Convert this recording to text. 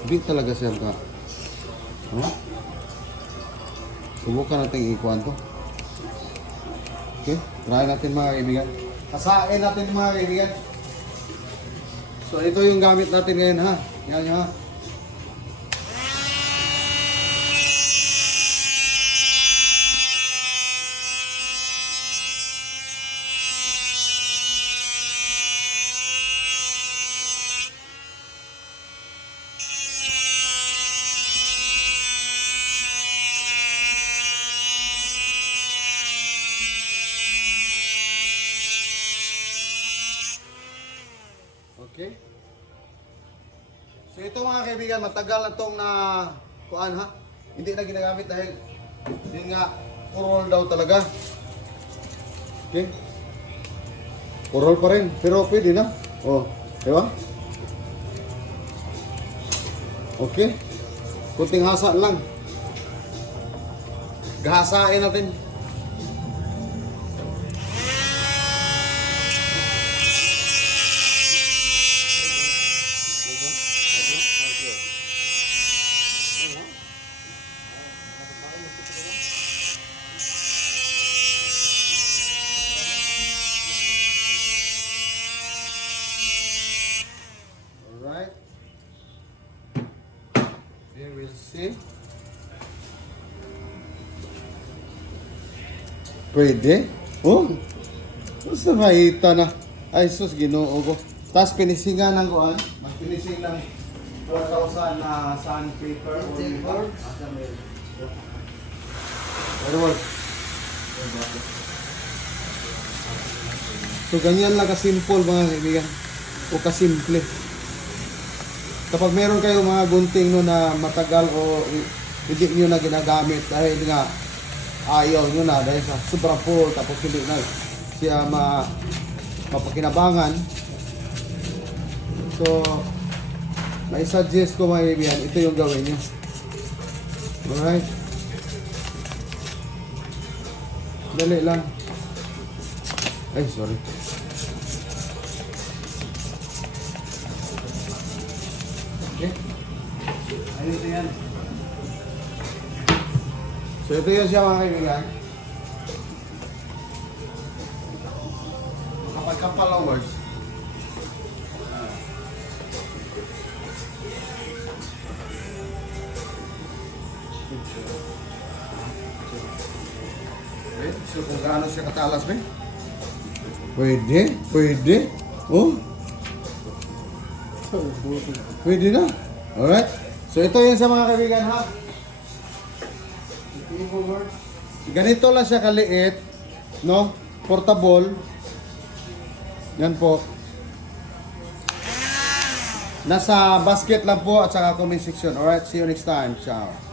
Hindi talaga siya ka. Huh? Subukan natin ikuan to. Okay, try natin mga kaibigan. Kasain natin mga kaibigan. So ito yung gamit natin ngayon ha. Yan ha. Okay. So ito mga kaibigan, matagal na itong kuan ha. Hindi na ginagamit dahil hindi nga kurol daw talaga. Okay. Kurol pa rin, pero pwede na. Oh, di ba? Okay. Kunting hasa lang. Gahasain natin. Alright. Here we'll see. Pwede? Oh, basta makita na. Ay, sus, ginoo ko. Tapos pinisingan ng kuhan. Magpinising ng 4,000 na sandpaper or paper. Pero so, ganyan lang ka-simple mga kaibigan. O kasimple. Kapag meron kayong mga gunting no na matagal o hindi nyo na ginagamit dahil nga ayaw nyo na dahil sa sobrang full tapos hindi na siya mapakinabangan. So, may suggest ko mga kaibigan, ito yung gawin nyo. Alright. Dali lang. Ay, sorry. Okay. Ayun ito yan. So ito yun siya mga kaibigan. Kapag-kapal lang words. Okay. So kung gaano siya katalas ba? Pwede, pwede. Oh. Pwede na. Alright. So ito yun sa mga kaibigan ha. Ganito lang siya kaliit. No? Portable. Yan po. Nasa basket lang po at saka comment section. Alright. See you next time. Ciao.